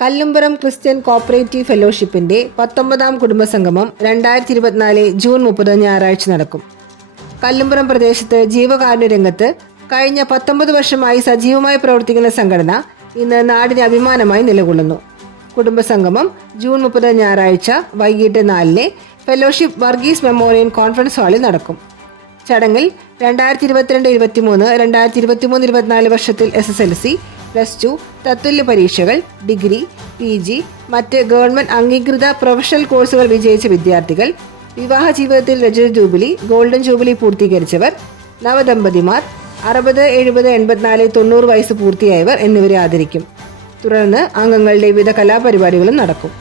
Kallumpuram Christian cooperative ഫെലോഷിപ്പിന്റെ 19ാം കുടുംബസംഗമം 2024 June 30 ഞായറാഴ്ച നടക്കും. കല്ലുംപുറം പ്രദേശത്ത് ജീവകാരുണ്യ രംഗത്ത് കഴിഞ്ഞ 19 വർഷമായി സജീവമായി പ്രവർത്തിക്കുന്ന സംഘടന ഇന്ന് നാടിന് അഭിമാനമായി നിലകൊള്ളുന്നു. കുടുംബസംഗമം ജൂൺ 30 ഞായറാഴ്ച വൈകിട്ട് 4-ന് ഫെലോഷിപ്പ് വർഗീസ് മെമ്മോറിയൽ കോൺഫറൻസ് ഹാളിൽ നടക്കും. ചടങ്ങിൽ 2022-23, 2023-24 വർഷത്തിൽ SSLC, +2, തത്തുല്യ പരീക്ഷകൾ, ഡിഗ്രി, PG, മറ്റ് ഗവൺമെന്റ് അംഗീകൃത പ്രൊഫഷണൽ കോഴ്സുകൾ വിജയിച്ച വിദ്യാർത്ഥികൾ, വിവാഹ ജീവിതത്തിൽ രജത ജൂബിലി, ഗോൾഡൻ ജൂബിലി പൂർത്തീകരിച്ചവർ, നവദമ്പതിമാർ, 60, 70, 84, 90 വയസ്സ് പൂർത്തിയായവർ എന്നിവരെ ആദരിക്കും. തുടർന്ന് അംഗങ്ങളുടെ വിവിധ കലാപരിപാടികളും നടക്കും.